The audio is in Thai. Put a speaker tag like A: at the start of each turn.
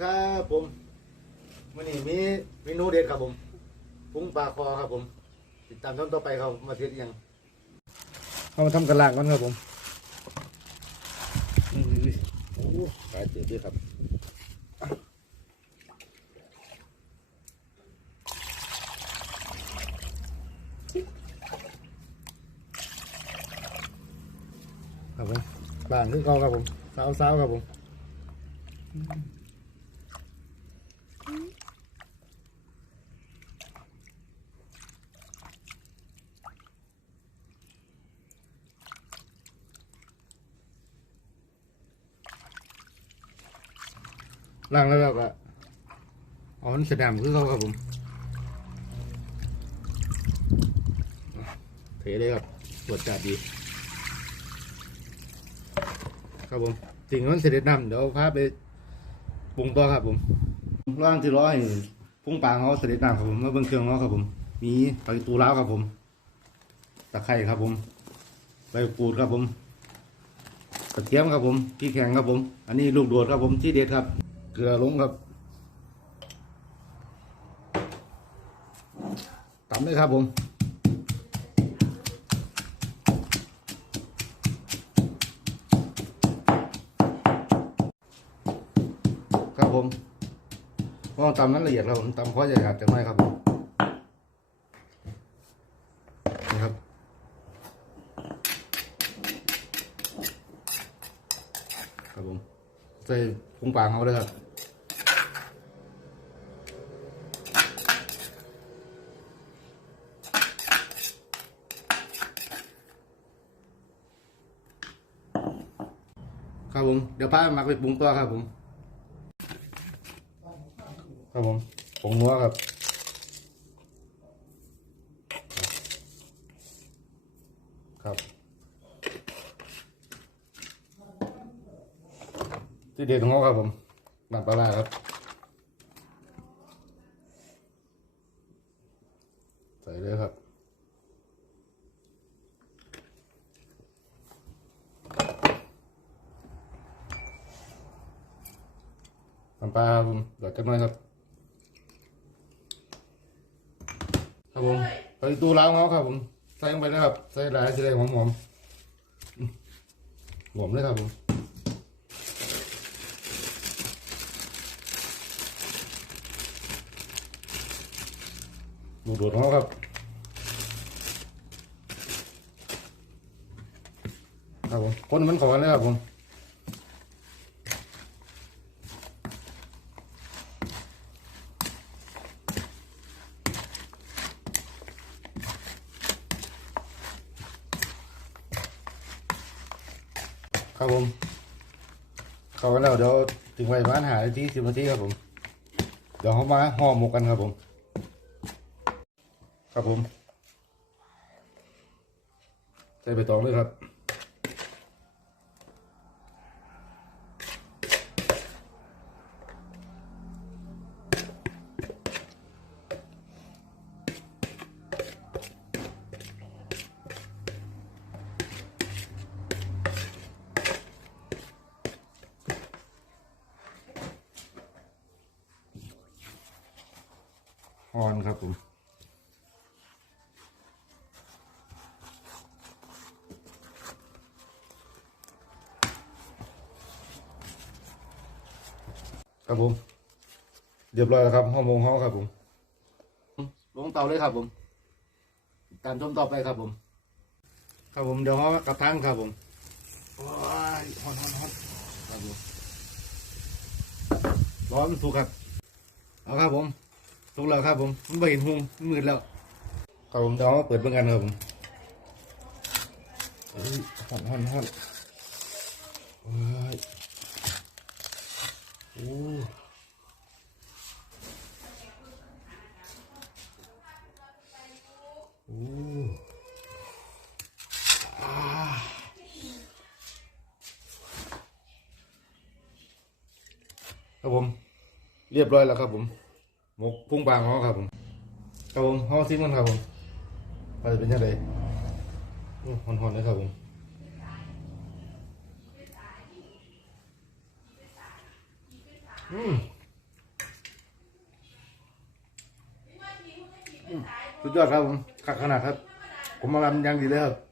A: ครับผมวันนี้มีเมนูเด็ดครับผมพุงปลาคอครับผม ติดตามช่องต่อไปครับมาเทียดยังเข้ามาทำกระลางกันครับผมอืมโอ้สายเจ็บด้วยครับครับผมบ้านขึ้นกองครับผมสาวสาวๆครับผม ล่างแล้วแบบว่าเอามันแสดงคือเขาครับผมเทเลยครับรสจัดดี ครับผมสิ่งนั้นเสด็จนำเดี๋ยวพาไปปรุงต่อครับผมร่างที่ร้อยพุ่งปลาเขาเสด็จนำครับผมมาเบิ่งเครื่องเขาครับผม มีปลาตูร้าวครับผมตะไคร้ครับผมใบกูดครับผมกระเทียมครับผมพริกแข็งครับผม อันนี้ลูกโดดครับผมที่เด็ดครับ กลือลงครับตำเลยครับผมครับผมก็ตำนั้นละเอียดครับผมตำเพราะจะหยาบจะไม่ครับผมนะครับครับผมใส่พุงปลาเขาเลยครับ ครับผม เดี๋ยวป้ามักไปปรุงตัวครับผม ครับผมผงนัวครับครับที่เด็ดของเขาครับผมน้ำปลาร้าครับ ใส่เลยครับ น้ำปลาครับผมเดี๋ยวจะน้อยครับ ครับผมไปตู้ล้างเขาครับผม ใส่ลงไปนะครับ ใส่หลายสิได้หอมหอมหอมเลยครับผมดูดดของเขาครับ ครับผมคนมันขอเลยครับผม ครับผมเข้ากันแล้วเดี๋ยวถึงไปบ้านหาที่สิบนาทีครับผม เดี๋ยวเขามาห่อหมกกันครับผม ครับผม ใส่ใบตองด้วยครับ ออนครับผมครับผม เรียบร้อยแล้วครับห้องมงห้องครับผม ลงเตาเลยครับผม ตามชมต่อไปครับผม ครับผมเดี๋ยวห้องกระทั่งครับผมโอ้ยฮอนฮอนฮอนครับผมร้อนสุกครับ เอาครับผม สุกแล้วครับผมมันไม่เห็นหุงมันมืดแล้วครับผมเดี๋ยวเราเปิดเบิ่งกันครับผมเฮ้ยฮอนฮอนฮอนเฮ้ยโอ้โอ้ครับผม เรียบร้อยแล้วครับผม หมกพุ่งปลาขอครับผมครับผมห้องซิมกันครับผมมันจะเป็นยังไงห่อนๆเลยครับผมอืมสุดยอดครับผมขนาดครับ ผมมาทำยังดีเลยครับ